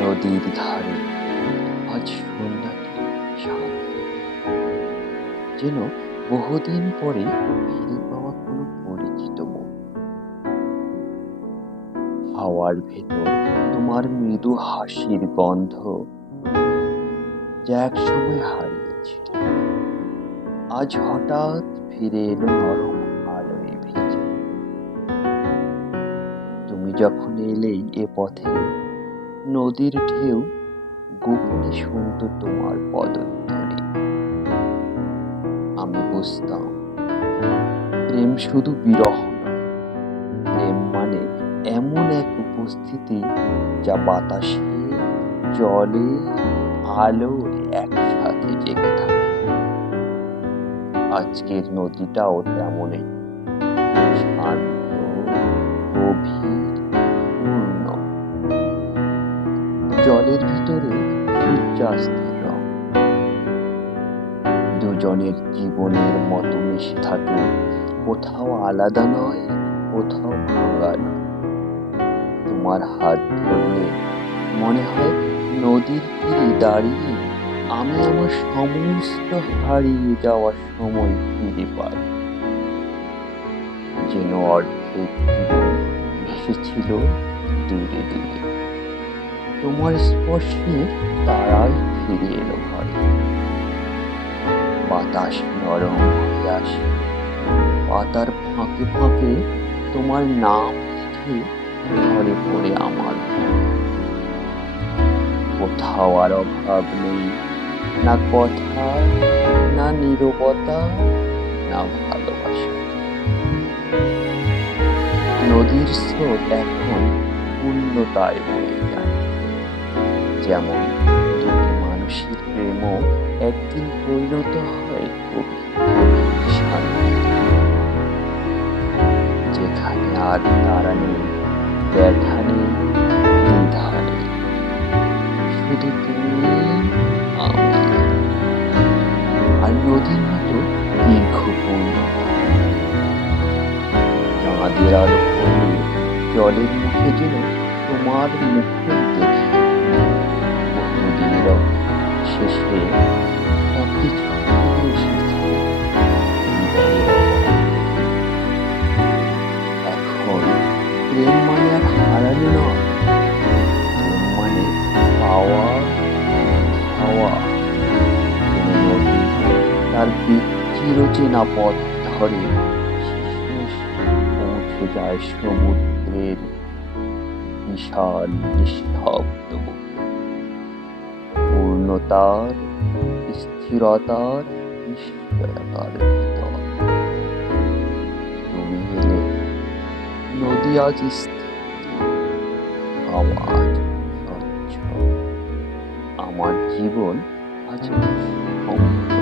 নদীর ধারে আজ সন্ধ্যাটি শান্ত, যেন বহুদিন পরে ফিরে পাওয়া কোনো পরিচিত মুখ। হাওয়ার ভেতর তোমার মৃদু হাসির গন্ধ, যা একসময় হারিয়েছিল, আজ হঠাৎ ফিরে এলো নরম আলোয় ভিজে। তুমি যখন এলেই এ পথে, নদীর ঢেউ গোপনে শুনত তোমার পদধ্বনি। আমি বুঝতাম প্রেম শুধু বিরহ নয়, প্রেম মানে এমন এক উপস্থিতি যা বাতাসে, জলে, আলোয় একসাথে জেগে থাকে। আজকের নদীটাও তেমনই শান্ত, গভীর, পূর্ণ। জলের ভিতরে সূর্যাস্তের রং দুজনের জীবনের মতো মিশে থাকে, কোথাও আলাদা নয়, কোথাও ভাঙা নয়। তোমার হাত ধরলে মনে হয় নদীর তীরে দাঁড়িয়ে আমি আমার সমস্ত হারিয়ে যাওয়ার সময় ফিরে পাই। যেন অর্ধেক জীবন ভেসেছিল দূরে দূরে। তোমার স্পর্শে তারাই ফিরে এলো ঘরে। বাতাস নরম হয়ে আসে, পাতার ফাঁকে ফাঁকে তোমার নাম লিখে ঝরে পড়ে আমার ঘর। কোথাও আর অভাব নেই, না কথা, না নীরবতা, না ভালোবাসা। নদীর স্রোত এখন পূর্ণতায় বয়ে যায়, যেমন দুটি মানুষের প্রেমও একদিন পরিণত হয় গভীর গভীর শান্তিতে। যেখানে আর তারা নেই, ব্যথা নেই, দ্বিধা নেই, শুধু তুমি, আমি আর নদীর মতো দীর্ঘ পূর্ণতা। চাঁদের আলো পড়লে জলের মুখে যেন তোমার মুখোশ দেখি। বহুদিনের শেষে সবকিছু ফিরে এসেছে হৃদয়ের অবাধে। এখন প্রেম মানে আর হারানো নয়, প্রেম মানে পাওয়া, হাওয়া। যেন নদী তার চিরচেনা পথ ধরে শেষমেশ পৌঁছে যায় সমুদ্রের বিশাল নিস্তব্ধ বুকে। পূর্ণতার, স্থিরতার, নিশ্চয়তার ভিতর তুমি এলে। নদী আজ স্থির, হাওয়া আজ স্বচ্ছ, আমার জীবন আজ সম্পূর্ণ।